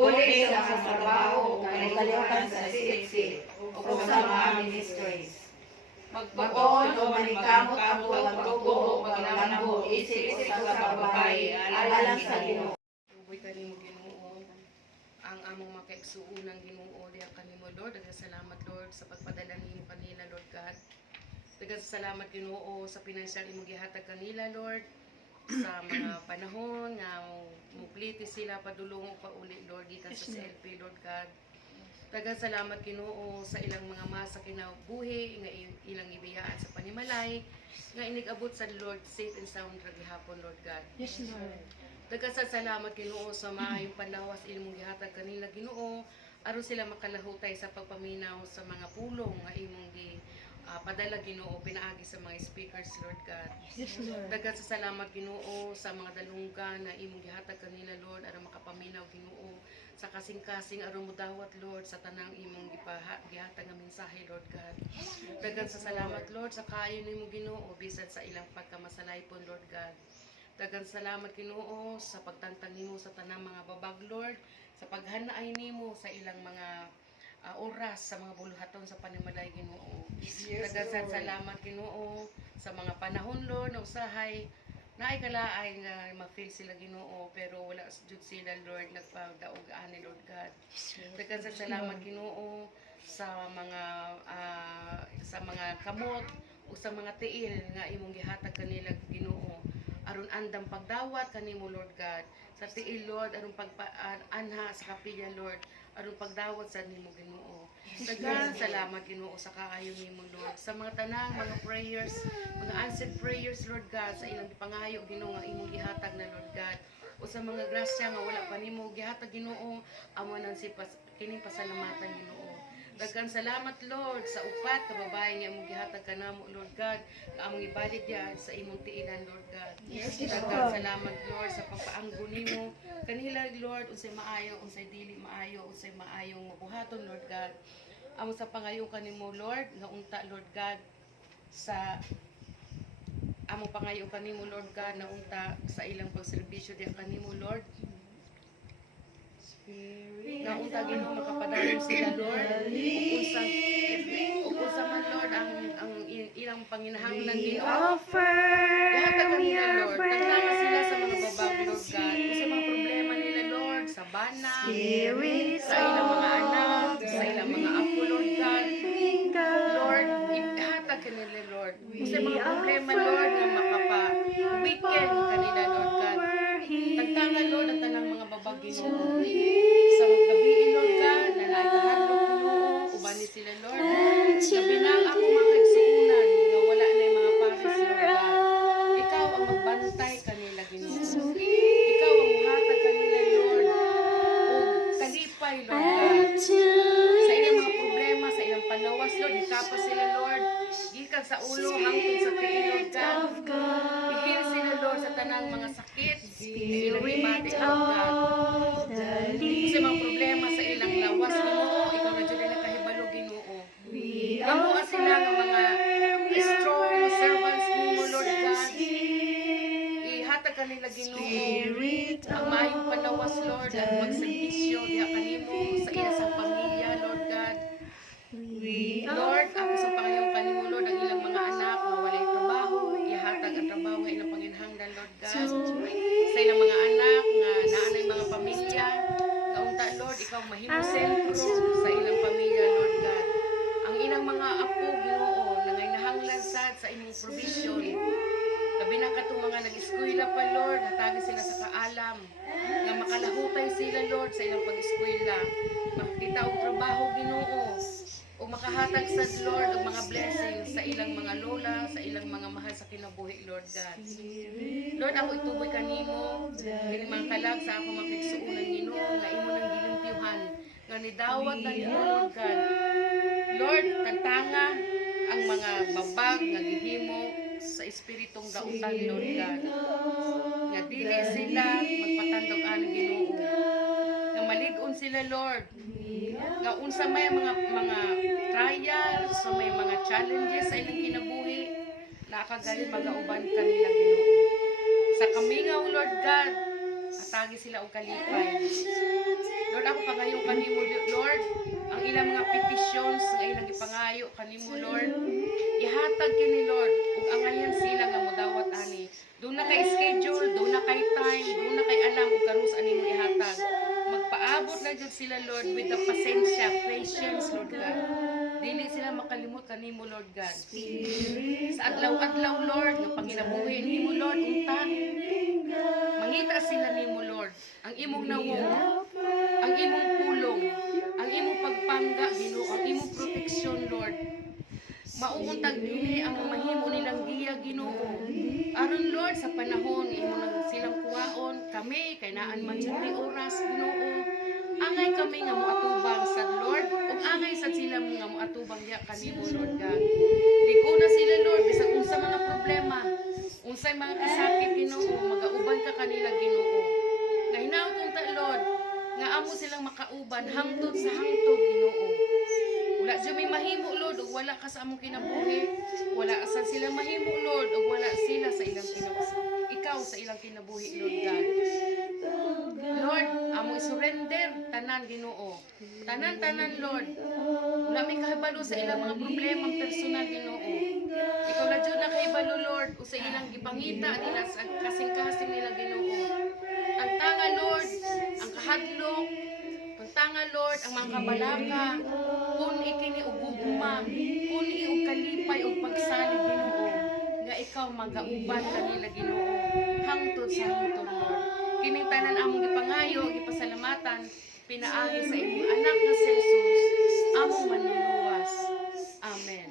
uli sa mga trabaho, kalihukan sa siksi, o sa mga ministries. Magtuon o manikamot ang pagtubo, paglambo, isip sa kababay, alang sa Ginoo. Uboy kanimo Ginoo, ang among makaigsuunang Ginoo diha kanimo Lord. Salamat Lord sa pagpadala nimo kanila Lord God. Salamat Ginoo sa pinansyal imong gihatag kanila Lord, sa mga panahon nga mupliti sila padulong pa uli Lord gikan sa CLP Lord God. Salamat Ginoo sa ilang mga masa kinabuhi nga ilang ibiyaan sa panimalay nga inigabot sa Lord safe and sound ra gihapon Lord God. Yes, Lord. Salamat Ginoo sa maayong panlawas imong gihatag kanila Ginoo aron sila makalahutay sa pagpaminaw sa mga pulong nga imong padala Ginoo pinaagi sa mga speakers Lord God. Yes, Lord. Salamat Ginoo sa mga dalunggan na imong gihatag kanila Lord aron makapaminaw Ginoo sa kasing-kasing aron modawat Lord sa tanang imong gihatag nga mensahe Lord God. Salamat Lord sa kaayo nimo Ginoo bisan sa ilang pagkamasalaypon Lord God. Salamat Ginoo sa pagtantang nimo sa tanang mga babag Lord, sa paghanaay nimo sa ilang mga oras sa mga buluhaton sa panimalay Ginoo. Salamat Ginoo sa mga panahon Lord na usahay naay kalaay nga ma-feel sila Ginoo pero wala jud sila Lord nagpadaog ani Lord God. Salamat Ginoo sa mga kamot o sa mga tiil nga imong gihatag kanila Ginoo aron andam pagdawat kanimo Lord God sa tiil Lord aron anha sa kapilya Lord aron pagdawat sa nimo Ginoo. Salamat Ginoo sa kaayo nimo Lord sa mga tanang mga prayers, mga answered prayers Lord God sa ilang pangayo Ginoo nga imong gihatag na Lord God o sa mga grasya nga wala pa nimo gihatag Ginoo amo nang kining pasalamatan Ginoo. Salamat Lord sa upat ka babae nga imong gihatag kanamo Lord God nga among ibalik diyan sa imong tiilan Lord God. Salamat Lord sa pagpaanggo nimo kanila Lord unsay maayo unsay dili maayo unsay maayong mabuhaton Lord God. Amo sa pangayo kanimo Lord nga unta Lord God sa among pangayo kanimo Lord God na unta sa ilang pagserbisyo diyan kanimo Lord. Nga unta Ginoo makapadayong sila Lord ug unsa man Lord ang ilang panginahanglan Ginoo gihatag kanila Lord tagtanga sila sa mga babag Lord God sa mga problema nila Lord sa bana sa ilang mga anak sa ilang mga apo Lord God Lord ihatag kanila Lord sa mga problema Lord nga makapa-weekend kanila Lord God tagtanga Lord ang tanang mga babag Ginoo sa gabi Lord God na naikahadlok Ginoo uban ni sila Lord gabi na ang akong mga kaigsuunan nga wala na yung mga pares Lord God ikaw ang magbantay kanila Ginoo ikaw ang muhatag kanila Lord o talipay Lord God sa ilang mga problema sa ilang panlawas Lord ikapas sila Lord gikan sa ulo hangtod sa tiil Lord God ihil sila Lord sa tanang mga sakit ilang ibati Lord God sa mga problema sa ilang lawas Ginoo ikaw na dyan nakahibalo Ginoo gawa sila ng mga strong servants nimo Lord God ihatag kanila Ginoo ang maayong panawas Lord at magserbisyo diha kanimo sa iyang pamilya Lord God Lord ako sa pangayong kanimo Lord ang ilang mga anak nga walay trabaho ihatag ang trabaho nga ilang panginhanglan Lord God sa ilang mga anak nga naanay mga pamilya kaunta Lord ikaw mahimo sentro sa ilang pamilya Lord God ang ilang mga apo Ginoo na nahanglan sad sa imong provision labi na katong mga nag-eskwela pa Lord hatagi sila sa kaalam nga makalahutay sila Lord sa ilang pag-eskwela makita og trabaho Ginoo o makahatag sad Lord og mga blessings sa ilang mga lola sa ilang mga mahal sa kinabuhi Lord God Lord ako ituboy kanimo kini mga kalag sa ako makigsuunan Ginoo nga imo nang gilimpyuhan nga nidawat na Ginoo Lord God Lord tantanga ang mga babag nga gihimo sa espiritong dautan Lord God nga dili sila magpatandog ani Ginoo nga malig-on sila Lord nga unsa may mga trials so may mga challenges sa ilang kinabuhi nakagalit magauban kanila Ginoo sa kamingaw Lord God atagi sila og kalipay Lord, ako pangayo kanimo, Lord, ang ilang mga petitions nga ilang ipangayo kanimo, Lord. Ihatag kini, Lord, ug angayan sila nga modawat ani. Doon na kay schedule, doon na kay time, doon na kay alam ug karus animo ihatag. Magpaabot na jud sila, Lord, with the pasensya, patience, Lord God. Dili sila makalimot kanimo, Lord God. Sa adlaw-adlaw, Lord, nga panginabuhi nimo, Lord, unta. Mangita sila nimo, Lord. Ang imong nawong, ang imong pulong, ang imong pagpangga, Ginoo, ang imong proteksyon, Lord. Mauuntag dili ang mahimo nilang giya, Ginoo. Aron, Lord, sa panahon imo nang silang kuwaon, kami kay naan man jud may oras, Ginoo. Angay kami nga moatubang sa Lord, ug angay sad sila nga moatubang diha kanimo, Lord God. Liko na sila, Lord, bisag unsa mga problema, unsay mga kasakit, Ginoo, magauban ka kanila, Ginoo. Nga hinaut unta, Lord, nga amo silang makauban hangtod sa hangtod, Ginoo. Wala dyan may mahimo, Lord, ug wala ka sa among kinabuhi. Wala sa sila mahimo, Lord, ug wala sila sa ilang kinabuhi. Ikaw sa ilang kinabuhi, Lord God. Lord, amo surrender tanan, Ginoo. Tanan-tanan, Lord. Wala may kahibalo sa ilang mga problema personal, Ginoo. Ikaw na dyan nakahibalo, Lord, o sa ilang gipangita nila sa kasing-kasing nila, Ginoo. Ang tanga, Lord, ang kahadlok, ang tanga, Lord, ang mga kabalaka, kung ikini og gugma, kung iog kalipay og pagsalig, Ginoo, nga ikaw magauban kanila, Ginoo, hangtod sa hangtod, Lord. Kining tanan among gipangayo, gipasalamatan, pinaagi sa imong anak nga si Jesus, among manluluwas. Amen.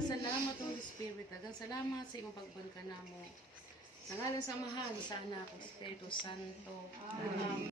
Salamat, Holy Spirit. Daghang salamat sa imong pagbangka namo. Sa ngalan sa Amahan, sa Anak, ug Espiritu Santo. Amen.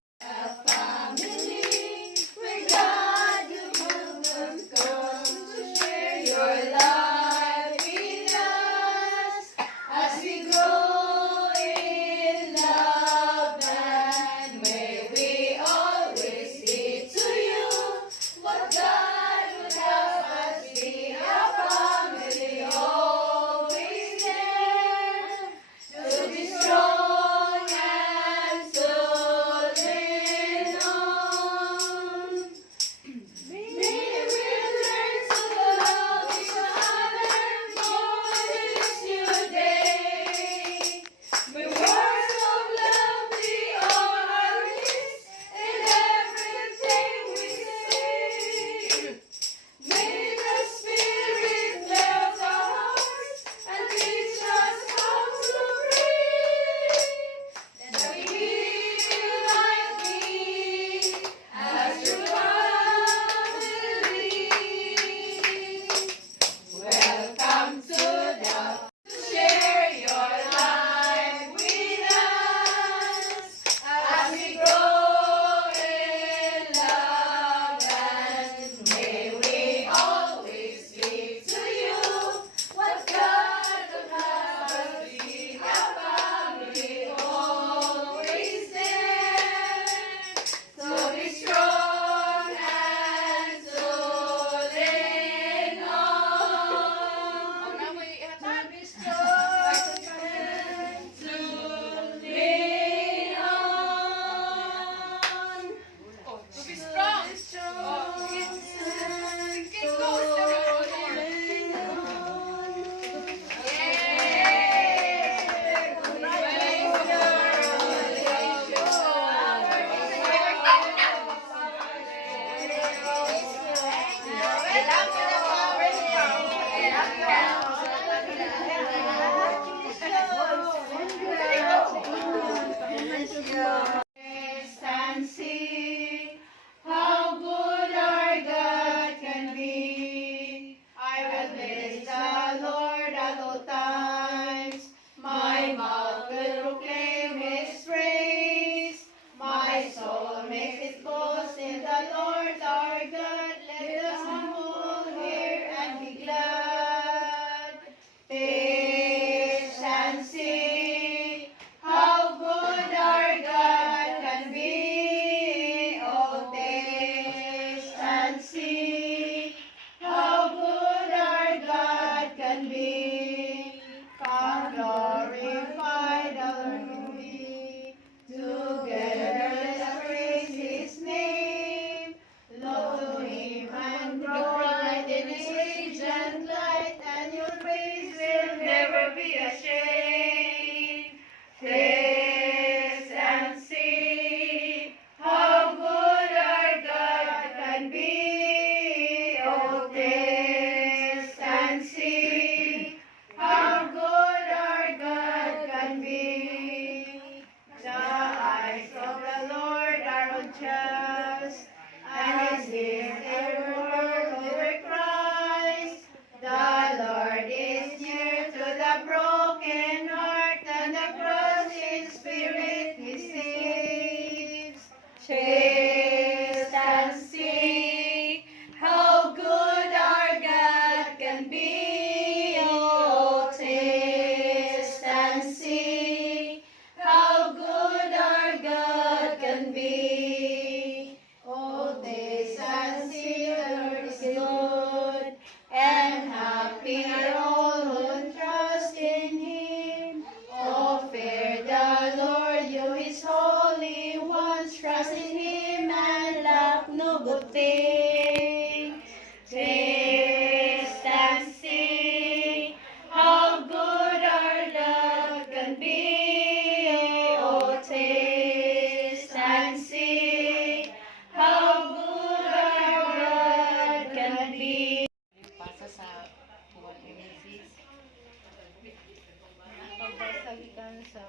gikan sa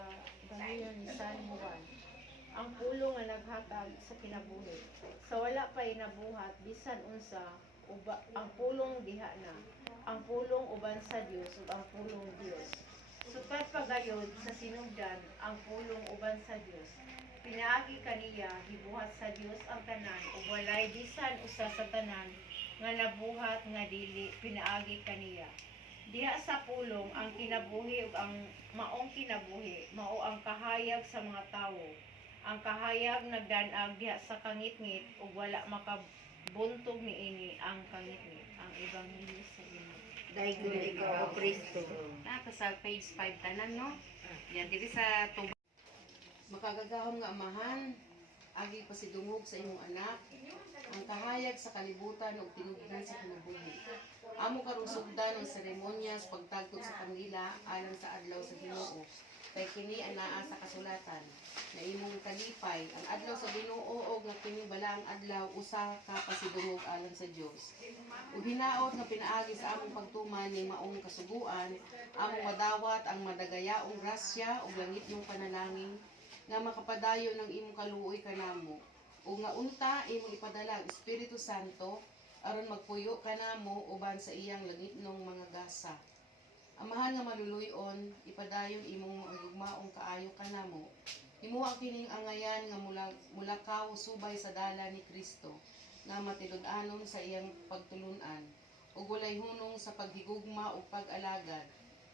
gahiyon ni San Juan, ang pulong nga naghatag sa kinabuhi. Sa wala pa'y nabuhat bisan unsa, ang pulong diha na, ang pulong uban sa Dios ug ang pulong Dios. Sukat pagayod sa sinugdan ang pulong uban sa Dios. Pinaagi kaniya gibuhat sa Dios ang tanan ug walay bisan usa sa tanan nga nabuhat nga dili pinaagi kaniya. Diha sa pulong ang kinabuhi ug ang maong kinabuhi mao ang kahayag sa mga tawo. Ang kahayag nagdanag diha sa kangitngit ug wala makabuntog niini ang kangitngit. Ang ebanghelyo sa imo. Dahil ikaw, O Kristo. Nata sa page 5 tanan, no? Yan, dito sa tubag. Makagagahom nga amahan, agi pasidungog sa imong anak, ang kahayag sa kalibutan ug tinubdan sa kinabuhi. Amo karong sugdan ang seremonyas pagtagtog sa kandila alang sa adlaw sa Ginoo. Kay kini anaa sa kasulatan na imong kalipay ang adlaw sa Ginoo og nga kini balaang adlaw usa ka pasidungog alang sa Dios. Ug hinaot nga pinaagi sa among pagtuman ning maong kasuguan, among madawat ang madagayaong grasya ug langitnong panalangin nga makapadayon ng imong kaluoy kanamo. Ug nga unta imong ipadala ang Espiritu Santo aron magpuyo kanamo uban sa iyang langitnong mga gasa. Amahan nga maluluyon, ipadayon imong magugmaong kaayo kanamo. Himuha kining angayan nga mulakaw subay sa dala ni Kristo, nga matilud-anon sa iyang pagtulunan, ug walay hunong sa paghigugma ug pag-alagad.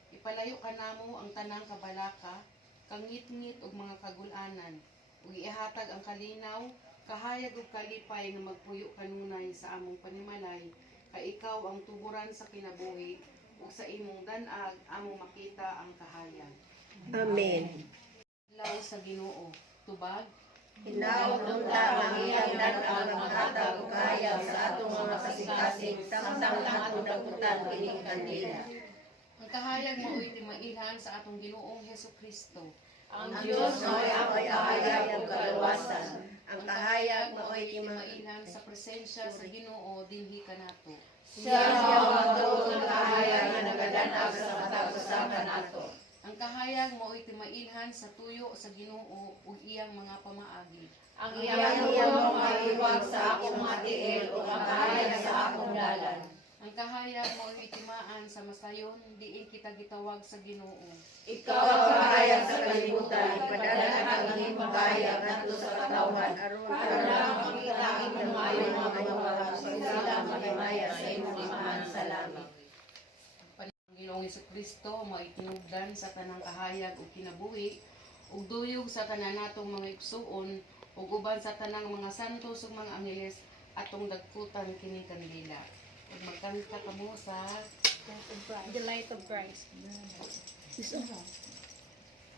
Ipalayo kanamo ang tanang kabalaka, kangit-ngit ug mga kagulanan, ug ihatag ang kalinaw, kahayag ug kalipay nga magpuyo kanunay sa among panimalay, kay ikaw ang tuburan sa kinabuhi, ug sa imong danag among makita ang kahayag. Amen. Adlaw sa Ginoo, tubag. Hinaot unta ang iyang dan-ang maghatag ug kahayag sa atong mga kasing-kasing samtang aton dagutan kining kandila. Ang kahayag mao'y timailhan sa atong Ginoong Hesukristo. Ang Diyos mao'y ako'y kahayag ug kaluwasan. Ang kahayag mao'y timailhan sa presensya sa Ginoo dinhi kanato. siya ang matuod ng kahayag na nagadanag sa matag usa kanato. Ang kahayag mao'y timailhan sa tuyo sa Ginoo ug iyang mga pamaagi. Ang Iyang iyang maiwag sa akong mga tiil ug ang kahayag sa akong dalan. Ang kahayag mao'y timaan sa masayon diin kita gitawag sa Ginoo. Ikaw ang kahayag sa kalibutan, ipadala ang iyong kahayag ngadto sa katawan aron makita ang imong maayo nga mga sila mahimaya sa imong imahan sa langit. Ang Ginoong Hesukristo mao'y tinubdan sa tanang kahayag ug kinabuhi ug duyog sa tanan natong mga igsuon ug uban sa tanang mga santos ug mga angeles atong dagkutan kining kandila. Ug magkanta kamo sa The light of Christ.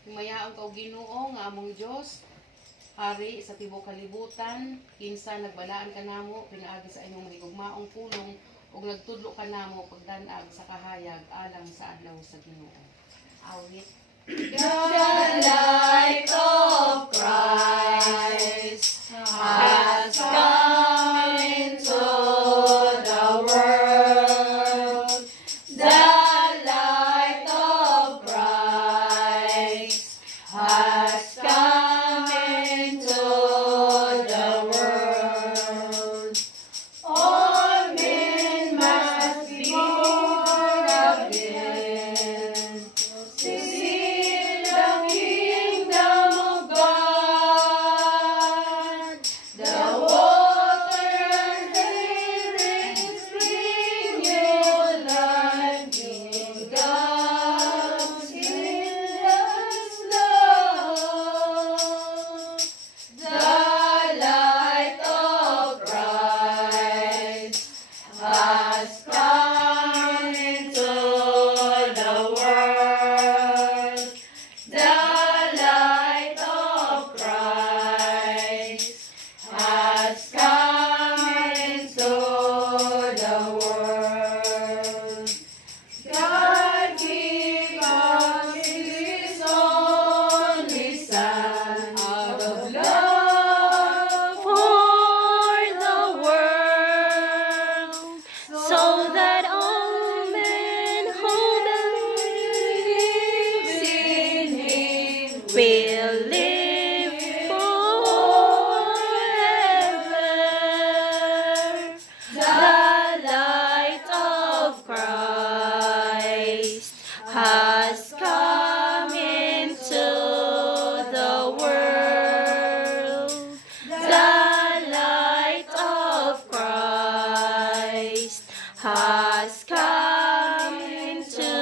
himayaon ka og Ginoo nga among Dios, hari sa tibuok kalibutan, kinsa nagbalaan kanamo pinaagi sa imong mahigugmaong pulong ug nagtudlo kanamo pagdan-ag sa kahayag alang sa adlaw sa Ginoo. Awit. The light of Christ has come into the world. The light of Christ has come into the world. All men must be born again to see will live forever. The light of Christ has come into the world. The light of Christ has come into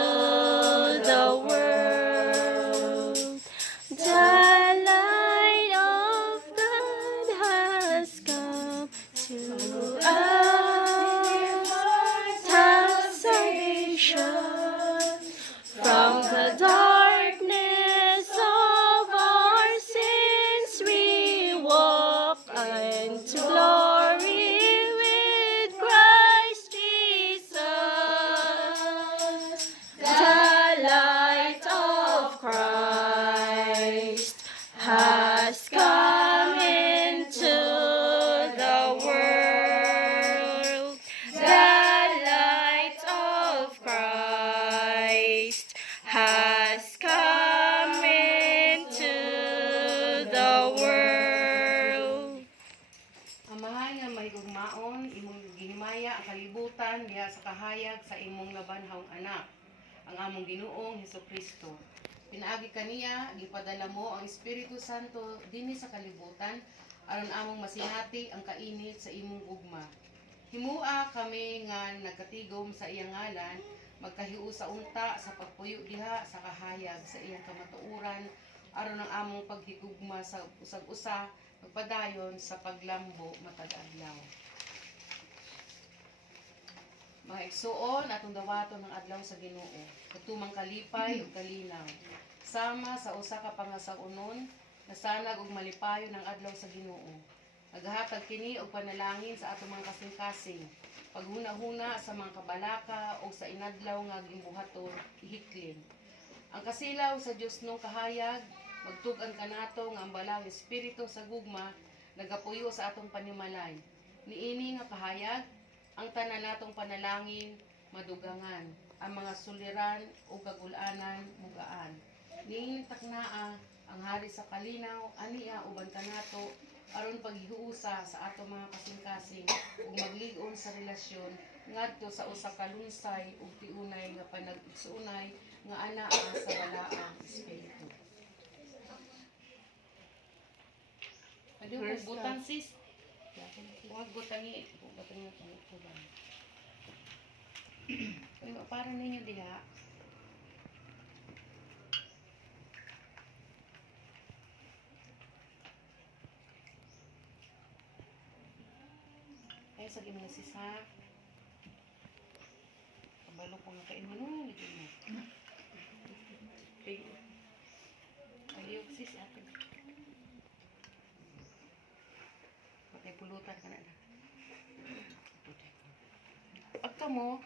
the world. The light of God has come to us. Has salvation from the darkness of our sins. We walk unto glory with Christ Jesus. The light of Christ has come into the world. The light of Christ has come into the world. Amahan nga may gugmaon, imong ginhimaya ang kalibutan diha sa kahayag sa imong labanhawng anak, ang among Ginoong Hesukristo. Pinaagi kaniya, gipadala mo ang Espiritu Santo dinhi sa kalibutan aron among masinati ang kainit sa imong ugma. Himua kami nga nagkatigom sa iyang ngalan, magkahiu sa unta sa pagpuyo diha sa kahayag sa iyang kamatuoran aron ang among paghigugma sa usag-usa magpadayon sa paglambo matag adlaw. Mga igsuon atong dawaton ng adlaw sa Ginoo, katumang kalipay ug kalinaw. Sama sa usa ka pangasaunon, nasanag og malipayon ng adlaw sa Ginoo. Naghatag kini og panalangin sa atong mga kasing-kasing, paghuna-huna sa mga kabalaka o sa inadlaw nga gimbuhaton ihiklin. Ang kasilaw sa Dios nung kahayag, magtug-an kanato nga ang balang espiritu sa gugma nagapuyo sa atong panimalay. Niini nga kahayag, ang tanan natong panalangin madugangan, ang mga suliran o kagulanan mugaan. Niini taknaa ang hari sa kalinaw ania uban kanato aron paghiusa sa ato mga kasing-kasing ug maglig-on sa relasyon ngadto sa usa ka lunsay ug tiunay nga panag-igsuunay nga anaa sa balaang espiritu. Adi ko butang sis. Huwag butangi, butangi ko ba? Para ninyo diha. Ay, sa gimna sis ha. Kabalo ko nga kain mo no, ligin mo. Ayok sis, atin. Patay pulutan ka na na. Pagka mo,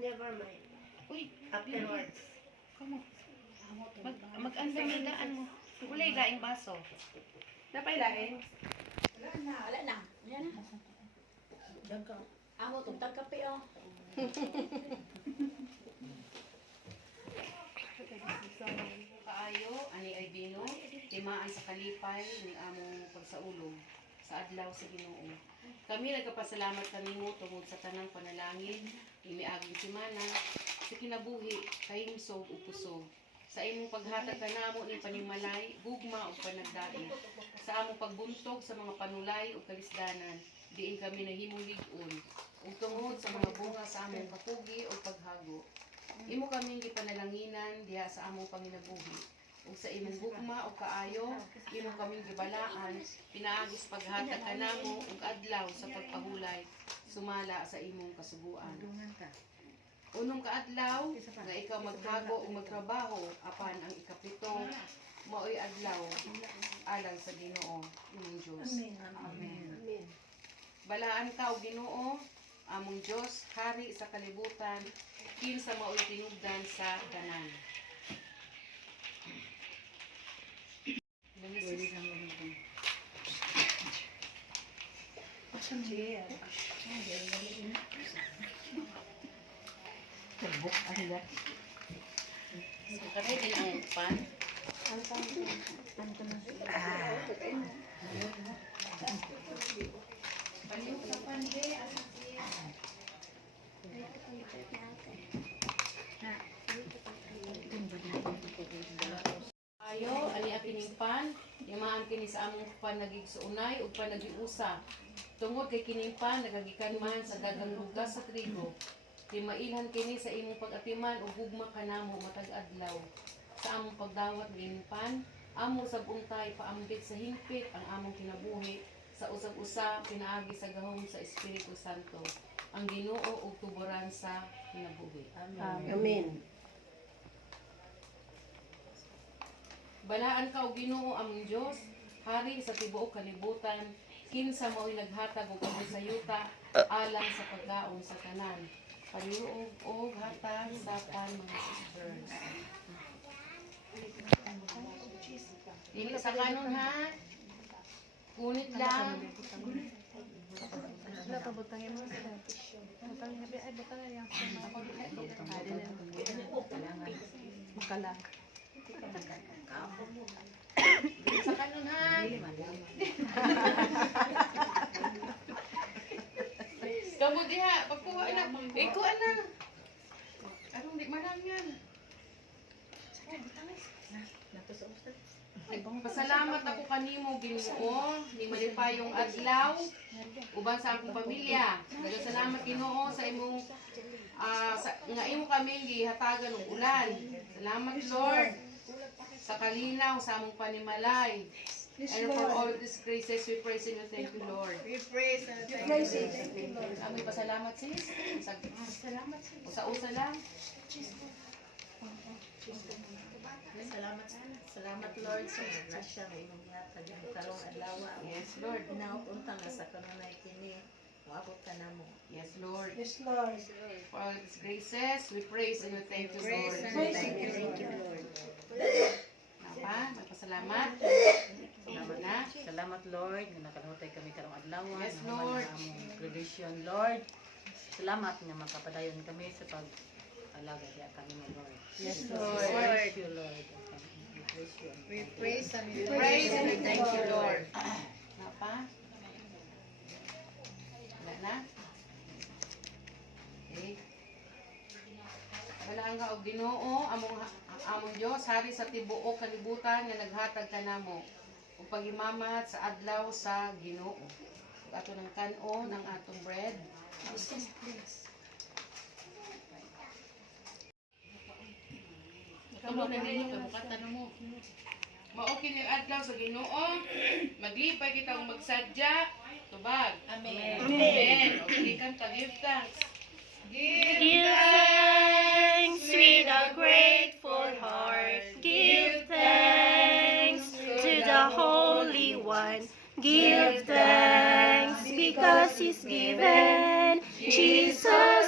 Never mind. uy, Afterwards. kamo. Mag-andam na daan mo. Ulay daing baso. Napay laing. Wala na. Yan na. Daga. Amo tong tagkape oh. Kaayo, ani ay bino, timaan sa kalipay ng among pagsaulog sa adlaw sa Ginoo. Kami nagkapasalamat kanimo tungod sa tanang panalangin, imiaging semana, sa kinabuhi, kahimsog ug kusog. Sa imong paghatag kanamo ni panimalay, gugma ug panagdait. Sa among pagbuntog sa mga panulay ug kalisdanan, diin kami nahimong lig-on. Ug tungod sa mga bunga sa among kapugi ug paghago. Imo kaming gipanalanginan diha sa among panginabuhi. Ug sa imong gugma o kaayo, imo kaming gibalaan, pinaagis paghatag kanamo ug adlaw sa pagpahulay, sumala sa imong kasuguan. Unong kaadlaw, nga ikaw maghago o magtrabaho, apan ang ikapito, maoy adlaw, alang sa Ginoo, imong Diyos. Amen. Balaan ka o Ginoo, among Diyos, hari sa kalibutan, kinsa maoy tinubdan sa tanan. Kanay din ang pan. Ayo, ani apining pan, yamaan kini sa among panagigsuunay ug panagiusa. Tungod kay kining pan nagagikan man sa daghang lugas sa trigo. Di mailhan kini sa imong pag-atiman ug gugma kanamo matag adlaw. Sa among pagdawat kining pan, amo sa buntay paambit sa hingpit ang among kinabuhi sa usag-usa pinaagi sa gahom sa Espiritu Santo. Ang Ginoo ug tuboran sa kinabuhi. Amen. Balaan ka o Ginoo among Dios, hari sa tibuok kalibutan, kinsa mao'y naghatag og kabusayuta alang sa pagkaon sa tanan. Paliuog og hatag sa pan mga sisters. Dili sa kanon ha. Kunit lang. Sa kanon ha. Kamu diha, pagkuha na. Kuha na. Anong di malangan? Pasalamat ako kanimo Ginoo, ni malipayong adlaw uban sa akong pamilya. Salamat Ginoo sa imong nga imo kami gihatagan og ulan. Salamat Lord sa kalinaw sa among panimalay. And for all of these graces, we praise and we thank you, Lord. We praise and thank you. Amoy pasalamat sis. Salamat sis. Usa-usa lang. Salamat Lord sa grasya nga imong gihatag ang karong adlaw. Yes, Lord. Naupunta na sa kanunay kini. Moabot ka namo. Yes, Lord. Yes Lord. For all of these graces, we praise and we thank you, Praise Lord. and thank you, Lord. Napa, magpasalamat. Salamat na. Salamat Lord, nga nakalutay kami karong adlaw. Yes, Naman Lord. ang among provision, Lord. Salamat nga makapadayon kami sa pag-alaga diya kami mo, Lord. Yes, Lord. Lord. Thank you, Lord. We praise you. We praise and we Praise and we thank you, Lord. Napa? Wala na? Okay. Wala nga og Ginoo, among Dios, hari sa tibuok kalibutan nga naghatag kanamo ug pagimamat sa adlaw sa Ginoo. Ug ato ng kanon ang atong bread. Kamu na ninyo kabukatan mo. Mao kini adlaw sa Ginoo, maglipay kita og magsadya, tubag. Amen. Amen. Okay, kanta, give thanks. Give thanks with a grateful heart. Give thanks to the Holy One. Give thanks because He's given Jesus